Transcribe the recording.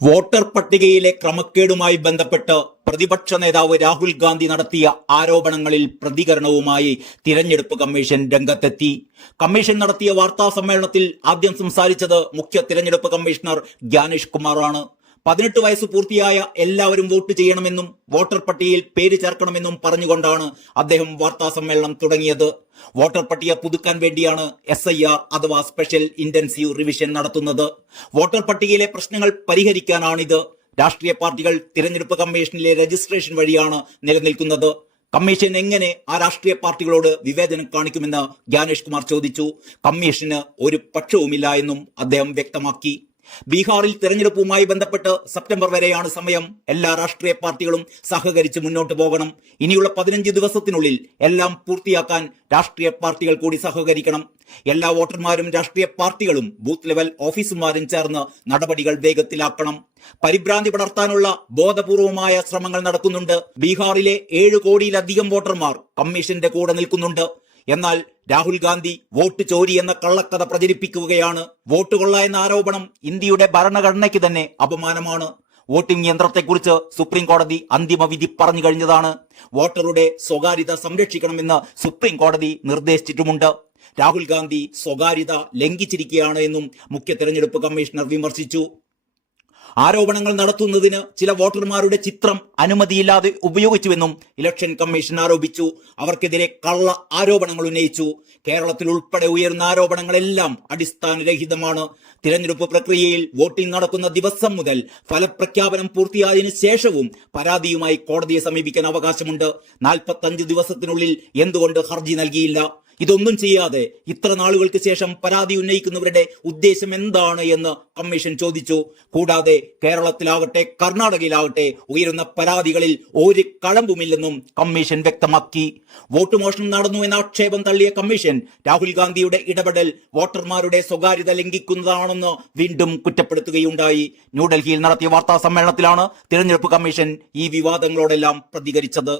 Voter പട്ടികയിലെ ക്രമക്കേടുമായി ബന്ധപ്പെട്ട് പ്രതിപക്ഷ നേതാവ് രാഹുൽ ഗാന്ധി നടത്തിയ ആരോപണങ്ങളിൽ പ്രതികരണവുമായി തിരഞ്ഞെടുപ്പ് കമ്മീഷൻ രംഗത്തെത്തി. കമ്മീഷൻ നടത്തിയ വാർത്താ സമ്മേളനത്തിൽ ആദ്യം സംസാരിച്ചത് മുഖ്യ തിരഞ്ഞെടുപ്പ് കമ്മീഷണർ ജ്ഞാനേഷ് കുമാറാണ്. 18 വയസ്സ് പൂർത്തിയായ എല്ലാവരും വോട്ട് ചെയ്യണമെന്നും വോട്ടർ പട്ടികയിൽ പേര് ചേർക്കണമെന്നും പറഞ്ഞുകൊണ്ടാണ് അദ്ദേഹം വാർത്താ സമ്മേളനം തുടങ്ങിയത്. വോട്ടർ പട്ടിക പുതുക്കാൻ വേണ്ടിയാണ് SIR അഥവാ സ്പെഷ്യൽ ഇന്റൻസീവ് റിവിഷൻ നടത്തുന്നത്. വോട്ടർ പട്ടികയിലെ പ്രശ്നങ്ങൾ പരിഹരിക്കാനാണിത്. രാഷ്ട്രീയ പാർട്ടികൾ തിരഞ്ഞെടുപ്പ് കമ്മീഷനിലെ രജിസ്ട്രേഷൻ വഴിയാണ് നിലനിൽക്കുന്നത്. കമ്മീഷൻ എങ്ങനെ ആ രാഷ്ട്രീയ പാർട്ടികളോട് വിവേചനം കാണിക്കുമെന്ന് ജ്ഞാനേഷ് കുമാർ ചോദിച്ചു. കമ്മീഷന് ഒരു പക്ഷവുമില്ല എന്നും അദ്ദേഹം വ്യക്തമാക്കി. ബീഹാറിൽ തെരഞ്ഞെടുപ്പുമായി ബന്ധപ്പെട്ട് സെപ്റ്റംബർ വരെയാണ് സമയം. എല്ലാ രാഷ്ട്രീയ പാർട്ടികളും സഹകരിച്ച് മുന്നോട്ട് പോകണം. ഇനിയുള്ള 15 ദിവസത്തിനുള്ളിൽ എല്ലാം പൂർത്തിയാക്കാൻ രാഷ്ട്രീയ പാർട്ടികൾ കൂടി സഹകരിക്കണം. എല്ലാ വോട്ടർമാരും രാഷ്ട്രീയ പാർട്ടികളും ബൂത്ത് ലെവൽ ഓഫീസർമാരും ചേർന്ന് നടപടികൾ വേഗത്തിലാക്കണം. പരിഭ്രാന്തി പടർത്താനുള്ള ബോധപൂർവമായ ശ്രമങ്ങൾ നടക്കുന്നുണ്ട്. ബീഹാറിലെ 7 കോടിയിലധികം വോട്ടർമാർ കമ്മീഷന്റെ കൂടെ നിൽക്കുന്നുണ്ട്. എന്നാൽ രാഹുൽ ഗാന്ധി വോട്ട് ചോരി എന്ന കള്ളക്കഥ പ്രചരിപ്പിക്കുകയാണ്. വോട്ട് കൊള്ള എന്ന ആരോപണം ഇന്ത്യയുടെ ഭരണഘടനയ്ക്ക് തന്നെ അപമാനമാണ്. വോട്ടിംഗ് യന്ത്രത്തെക്കുറിച്ച് സുപ്രീം കോടതി അന്തിമ വിധി പറഞ്ഞു കഴിഞ്ഞതാണ്. വോട്ടറുടെ സ്വകാര്യത സംരക്ഷിക്കണമെന്ന് സുപ്രീം കോടതി നിർദ്ദേശിച്ചിട്ടുമുണ്ട്. രാഹുൽ ഗാന്ധി സ്വകാര്യത ലംഘിച്ചിരിക്കുകയാണ് എന്നും മുഖ്യ തെരഞ്ഞെടുപ്പ് കമ്മീഷണർ വിമർശിച്ചു. ആരോപണങ്ങൾ നടത്തുന്നതിന് ചില വോട്ടർമാരുടെ ചിത്രം അനുമതിയില്ലാതെ ഉപയോഗിച്ചുവെന്നും ഇലക്ഷൻ കമ്മീഷൻ ആരോപിച്ചു. അവർക്കെതിരെ കള്ള ആരോപണങ്ങൾ ഉന്നയിച്ചു. കേരളത്തിൽ ഉൾപ്പെടെ ഉയർന്ന ആരോപണങ്ങളെല്ലാം അടിസ്ഥാനരഹിതമാണ്. തിരഞ്ഞെടുപ്പ് പ്രക്രിയയിൽ വോട്ടിംഗ് നടക്കുന്ന ദിവസം മുതൽ ഫലപ്രഖ്യാപനം പൂർത്തിയായതിനു ശേഷവും പരാതിയുമായി കോടതിയെ സമീപിക്കാൻ അവകാശമുണ്ട്. 45 ദിവസത്തിനുള്ളിൽ എന്തുകൊണ്ട് ഹർജി നൽകിയില്ല? ഇതൊന്നും ചെയ്യാതെ ഇത്ര നാളുകൾക്ക് ശേഷം പരാതി ഉന്നയിക്കുന്നവരുടെ ഉദ്ദേശം എന്താണ് എന്ന് കമ്മീഷൻ ചോദിച്ചു. കൂടാതെ കേരളത്തിലാകട്ടെ കർണാടകയിലാകട്ടെ ഉയരുന്ന പരാതികളിൽ ഒരു കഴമ്പുമില്ലെന്നും കമ്മീഷൻ വ്യക്തമാക്കി. വോട്ട് മോഷണം നടന്നു എന്ന ആക്ഷേപം തള്ളിയ കമ്മീഷൻ രാഹുൽ ഗാന്ധിയുടെ ഇടപെടൽ വോട്ടർമാരുടെ സ്വകാര്യത ലംഘിക്കുന്നതാണെന്ന് വീണ്ടും കുറ്റപ്പെടുത്തുകയുണ്ടായി. ന്യൂഡൽഹിയിൽ നടത്തിയ വാർത്താ സമ്മേളനത്തിലാണ് തിരഞ്ഞെടുപ്പ് കമ്മീഷൻ ഈ വിവാദങ്ങളോടെല്ലാം പ്രതികരിച്ചത്.